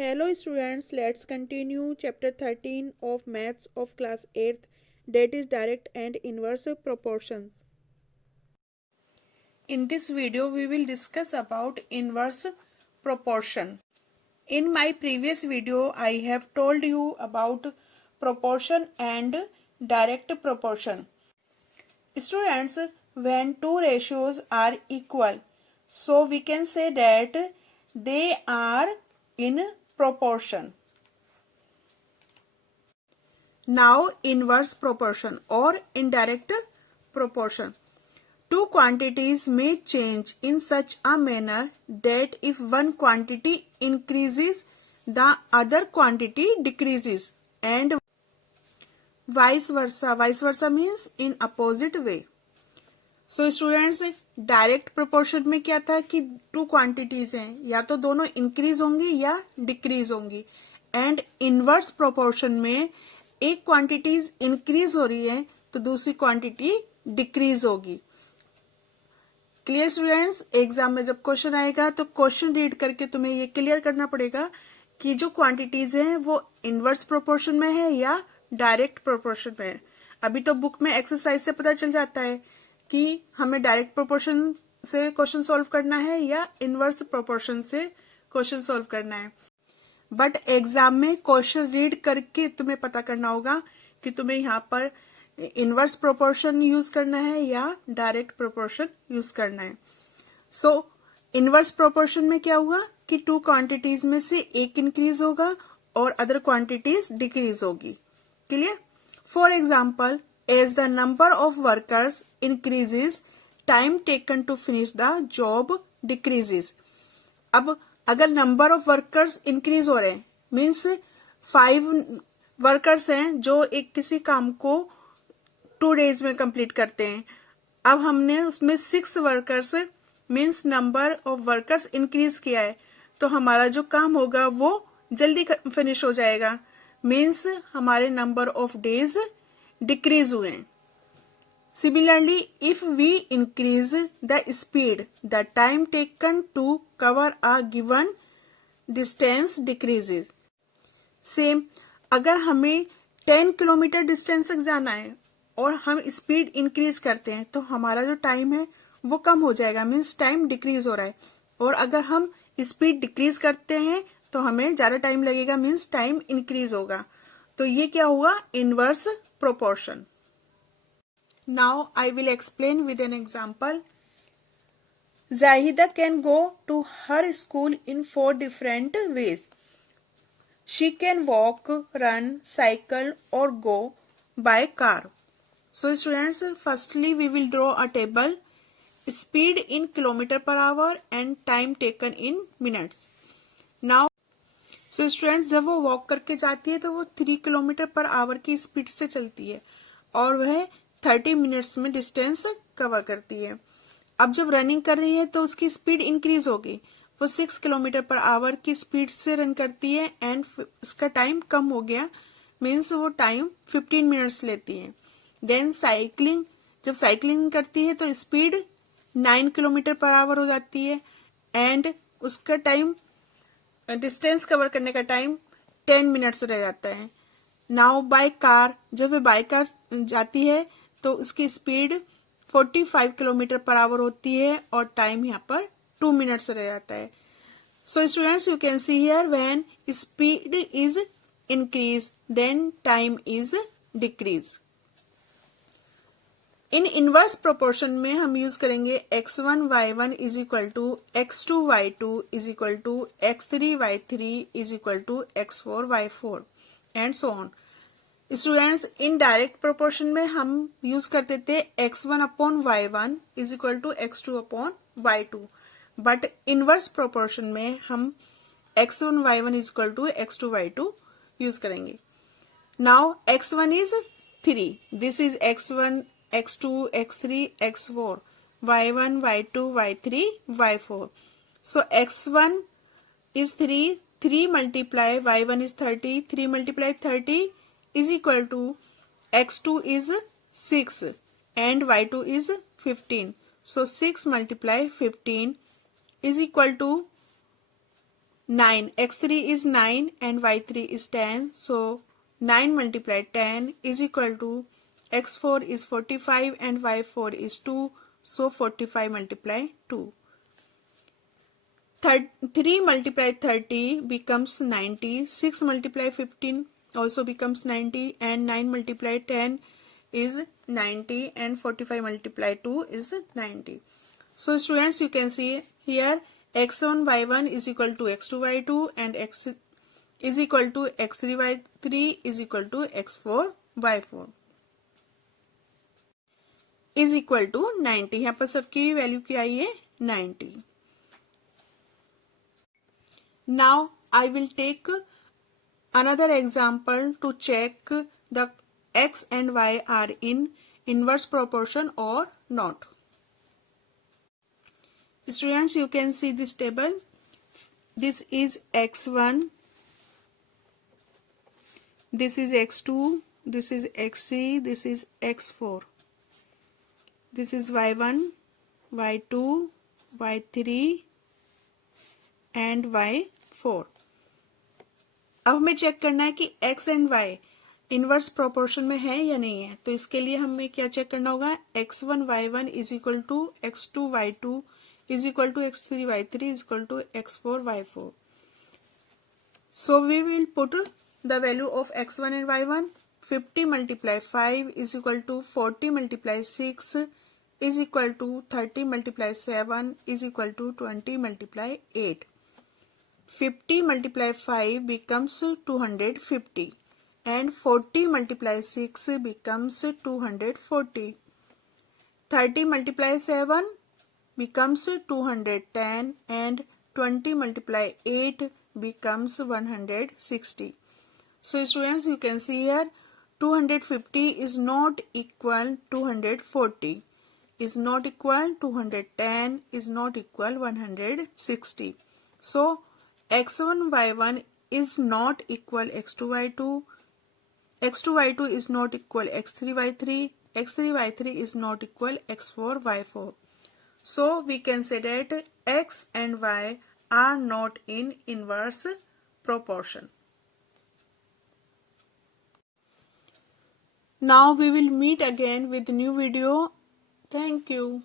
Hello students, let's continue chapter 13 of maths of class 8th, that is direct and inverse proportions. In this video we will discuss about inverse proportion. In my previous video I have told you about proportion and direct proportion. Students, when two ratios are equal, so we can say that they are in proportion. Now inverse proportion or indirect proportion. Two quantities may change in such a manner that if one quantity increases, the other quantity decreases and vice versa. Vice versa means in opposite way. So students, direct proportion में क्या था कि two quantities हैं, या तो दोनों increase होंगी या डिक्रीज होंगी. एंड इनवर्स प्रोपोर्शन में एक क्वांटिटीज इंक्रीज हो रही है तो दूसरी क्वांटिटी डिक्रीज होगी. Clear students? एग्जाम में जब क्वेश्चन आएगा तो क्वेश्चन रीड करके तुम्हें ये क्लियर करना पड़ेगा कि जो क्वांटिटीज हैं वो इनवर्स प्रोपोर्शन में है या डायरेक्ट प्रोपोर्शन में है. अभी तो बुक में एक्सरसाइज से पता चल जाता है कि हमें डायरेक्ट प्रोपोर्शन से क्वेश्चन सॉल्व करना है या इनवर्स प्रोपोर्शन से क्वेश्चन सॉल्व करना है. बट एग्जाम में क्वेश्चन रीड करके तुम्हें पता करना होगा कि तुम्हें यहाँ पर इनवर्स प्रोपोर्शन यूज करना है या डायरेक्ट प्रोपोर्शन यूज करना है. सो इनवर्स प्रोपोर्शन में क्या हुआ कि टू क्वांटिटीज में से एक इंक्रीज होगा और अदर क्वांटिटीज डिक्रीज होगी. Clear? For example, as the number of workers increases, time taken to finish the job decreases. अब अगर नंबर ऑफ वर्कर्स इंक्रीज हो रहे हैं मीन्स 5 वर्कर्स हैं जो एक किसी काम को 2 days में कंप्लीट करते हैं. अब हमने उसमें 6 workers means number of workers increase किया है तो हमारा जो काम होगा वो जल्दी फिनिश हो जाएगा. मीन्स हमारे नंबर ऑफ डेज डिक्रीज हुए हैं. Similarly, if we increase the speed, the time taken to cover a given distance decreases. Same, अगर हमें 10 किलोमीटर डिस्टेंस तक जाना है और हम स्पीड इंक्रीज करते हैं तो हमारा जो टाइम है वो कम हो जाएगा, मीन्स टाइम डिक्रीज हो रहा है. और अगर हम स्पीड डिक्रीज करते हैं तो हमें ज्यादा टाइम लगेगा, मीन्स टाइम इंक्रीज होगा. तो ये क्या हुआ? Inverse proportion. Now I will explain with an example. Zahida can go to her school in 4 different ways. She can walk, run, cycle or go by car. So students, firstly we will draw a table. Speed in kilometer per hour and time taken in minutes. Now so students, जब वो walk करके जाती है तो वो 3 kilometre per hour की speed से चलती है और वह 30 मिनट्स में डिस्टेंस कवर करती है. अब जब रनिंग कर रही है तो उसकी स्पीड इंक्रीज होगी, वो 6 किलोमीटर पर आवर की स्पीड से रन करती है एंड उसका टाइम कम हो गया, मीन्स वो टाइम 15 मिनट्स लेती है. देन साइकिलिंग, जब साइकिलिंग करती है तो स्पीड 9 किलोमीटर पर आवर हो जाती है एंड उसका टाइम, डिस्टेंस कवर करने का टाइम 10 मिनट्स रह जाता है. नाउ बाय कार, जब वे बाय कार जाती है तो उसकी स्पीड 45 किलोमीटर पर आवर होती है और टाइम यहाँ पर 2 मिनट्स रह जाता है. So students, you can see here when speed is increase then time is decrease. In inverse proportion में हम यूज करेंगे x1 y1 is equal to x2 y2 is equal to x3 y3 is equal to x4 y4 and so on. Students, in direct proportion में हम use करते थे x1 upon y1 is equal to x2 upon y2, but inverse proportion में हम x1 y1 is equal to x2 y2 use करेंगे. Now x1 is 3, this is x1 x2 x3 x4, y1 y2 y3 y4. So x1 is 3, 3 multiply y1 is 30, 3 multiply 30 is equal to x2 is 6 and y2 is 15. So 6 multiply 15 is equal to 9. x3 is 9 and y3 is 10. So 9 multiplied 10 is equal to x4 is 45 and y4 is 2. So 45 multiplied 2. 3 multiplied 30 becomes 90. 6 multiplied 15 also becomes 90. And 9 multiplied 10 is 90. And 45 multiplied 2 is 90. So students, you can see here x1 y1 is equal to x2 y2 and x is equal to x3 y3 is equal to x4 y4 is equal to 90. यहाँ पर सबकी value क्या आई है 90. Now I will take another example to check the x and y are in inverse proportion or not. Students, you can see this table. This is x1, this is x2, this is x3, this is x4. This is y1, y2, y3 and y4. अब हमें check करना है कि x and y inverse proportion में है या नहीं है. तो इसके लिए हमें क्या चेक करना होगा, x1 y1 is equal to x2 y2 is equal to x3 y3 is equal to x4 y4. So we will put the value of x1 and y1. 50 multiply 5 is equal to 40 multiply 6 is equal to 30 multiply 7 is equal to 20 multiply 8. 50 multiply 5 becomes 250 and 40 multiply 6 becomes 240. 30 multiply 7 becomes 210 and 20 multiply 8 becomes 160. So students, you can see here 250 is not equal 240, is not equal 210, is not equal 160. So x1 y1 is not equal x2 y2, x2 y2 is not equal x3 y3, x3 y3 is not equal x4 y4. So we can say that x and y are not in inverse proportion. Now we will meet again with new video. Thank you.